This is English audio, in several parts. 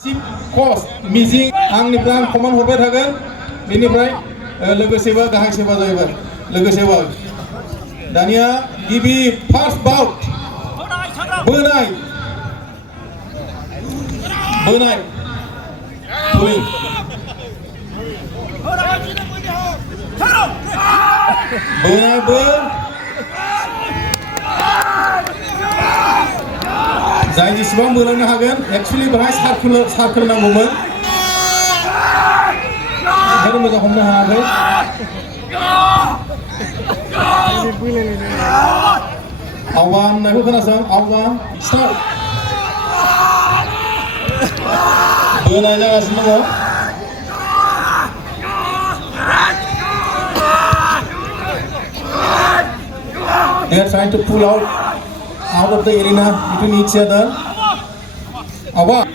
कस मिजिं आंनिफ्राय आं कमान हरबाय थागोन बेनिफ्राय लोगोसेबा गाहाय सेबा जाहैबाय लोगोसेबा दानिया गिबि फार्स्ट बाउट बोनाय बोनाय पुलिं बोनाय बो जाय जेसेबां बोलांनो हागोन एक्चुअली बेहाय सार्केल नांगौमोन ओंखायनो मोजां हमनो हायाखै आवगा होननायखौ खोनासं आवगा स्टार्ट बोनाय जागासिनो दङ They are trying to pull out of the arena between each other. Awa.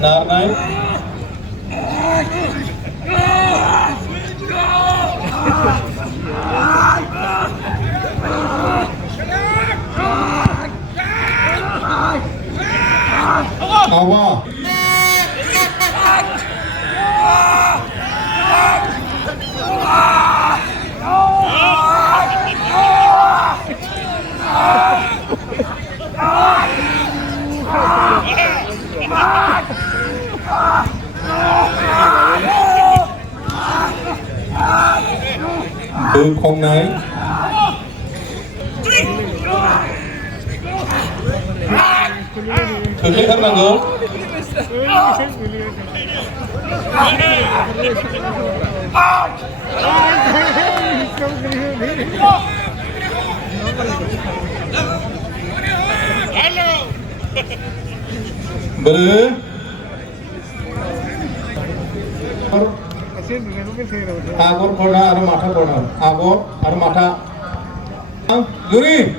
Narnai. Awa. Đường không này thực hiện rất là ngứa beri agor korna ada mata korna agor ada mata Yuri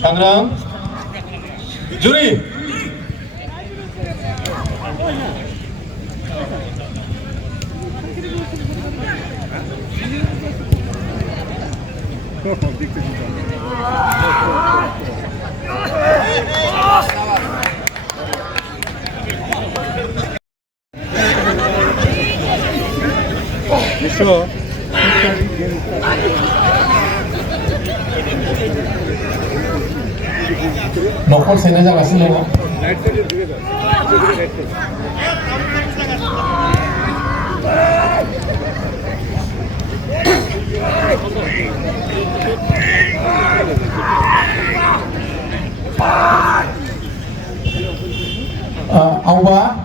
Sangrang Juri Bisa न'खर सेनाय जागासिनो दङ आवबा